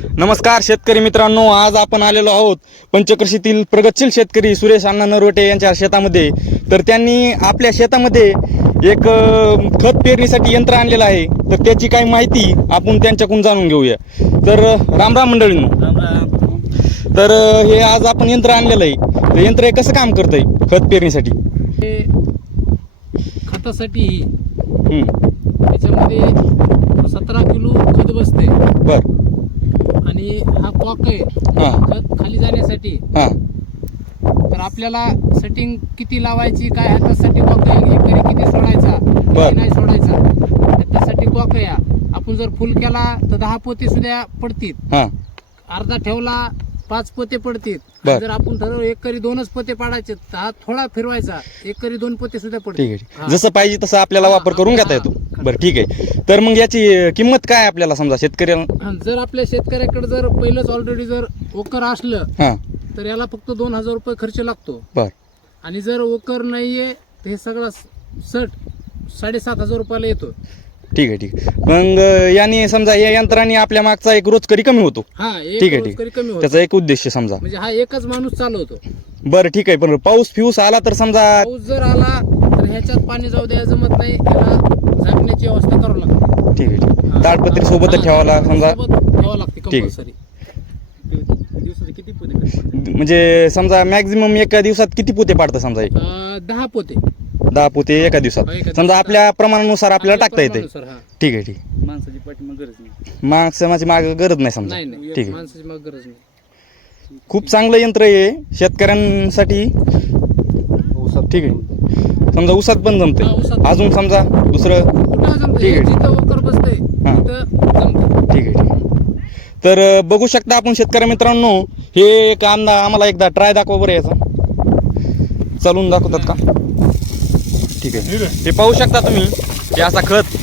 नमस्कार शेतकरी मित्रांनो, आज आपण आलेलो आहोत पंचकृषीतील प्रगतशील शेतकरी सुरेश अण्णा नरवटे यांच्या शेतामध्ये. तर त्यांनी आपल्या शेतामध्ये एक खत पेरणीसाठी यंत्र आणलेलं आहे. तर त्याची काही माहिती आपण त्यांच्याकडून जाणून घेऊया. तर राम राम मंडळींनो. तर हे आज आपण यंत्र आणलेलं आहे. तर यंत्र हे कसं काम करतंय खत पेरणीसाठी? खतासाठी त्याच्यामध्ये 17 किलो खत बसते. बर. आणि हा कॉक आहे खत खाली जाण्यासाठी. तर आपल्याला सेटिंग किती लावायची काय ह्याच्यासाठी कॉक आहे. एकरी किती सोडायचा किती नाही सोडायचा त्याच्यासाठी कॉक आहे. आपण जर फुल केला तर 10 पोते सुद्धा पडतील. अर्धा ठेवला 5 पोते पडतील. जर आपण ठरवलं एकरी 2च पोते पाडायचे तर हा थोडा फिरवायचा एकरी 2 पोते सुद्धा पडतील. ठीक आहे, जसं पाहिजे तसं आपल्याला वापर करून घेता येतो. बरं, ठीक आहे. तर मग याची किंमत काय आपल्याला समजा शेतकऱ्याला? जर आपल्या शेतकऱ्याकडे जर पहिलंच ऑलरेडी जर ओकर असलं तर याला फक्त 2000 रुपये खर्च लागतो. बर. आणि जर ओकर नाहीये तर हे सगळं सट 7500 रुपयाला येतो. ठीक आहे, ठीक आहे. मग याने समजा या यंत्राने आपल्या मागचा एक रोजकरी कमी होतो. ठीक आहे, ठीक आहे. त्याचा एक उद्देश समजा म्हणजे हा एकच माणूस चालवतो. बरं, ठीक आहे. पण पाऊस फिऊस आला तर समजा पाऊस जर आला तर ह्याच्यात पाणी जाऊ द्या जमत नाही. याला झाकण्याची व्यवस्था करावी लागते. ठीक आहे, ठीक आहे. ताडपत्री सोबतच ठेवायला समजा ठेवावं लागते कंपल्सरी. दिवसाचे किती पोते? म्हणजे समजा मॅक्झिमम एका दिवसात किती पोते पाडतं समजा? 10 पोते. 10 पोते एका दिवसात समजा आपल्या प्रमाणानुसार आपल्याला टाकता येते. ठीक आहे, ठीक. माणसाची पाठीमाग गरज नाही. माणसाची माग गरज नाही समजा. नाही, ठीक आहे. माणसाची मग गरज नाही. खूप चांगलं यंत्र आहे शेतकऱ्यांसाठी. ठीक आहे. समजा ऊसात पण जमते. अजून समजा दुसरं ठीक आहे. जिथं ओकर बसते तिथं जमतं. ठीक आहे, ठीक आहे. तर बघू शकता आपण शेतकरी मित्रांनो, हे एक आम्हाला एकदा ट्राय दाखवा बरं याचा. चालून दाखवतात का? ठीक आहे. हे पाहू शकता तुम्ही, हे असा खत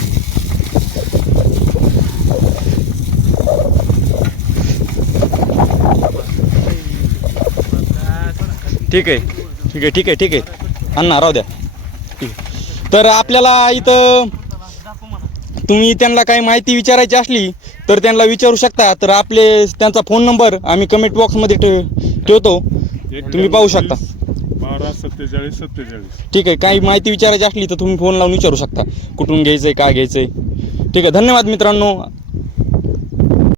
ठीक आहे, ठीक आहे, ठीक आहे, ठीक आहे. अण्णा राहू द्या. ठीक आहे. तर आपल्याला इथं तुम्ही त्यांना काही माहिती विचारायची असली तर त्यांना विचारू शकता. तर त्यांचा फोन नंबर आम्ही कमेंट बॉक्समध्ये ठेवतो, तुम्ही पाहू शकता. 124747. ठीक आहे. काही माहिती विचारायची असली तर तुम्ही फोन लावून विचारू शकता कुठून घ्यायचंय काय घ्यायचंय. ठीक आहे. धन्यवाद मित्रांनो.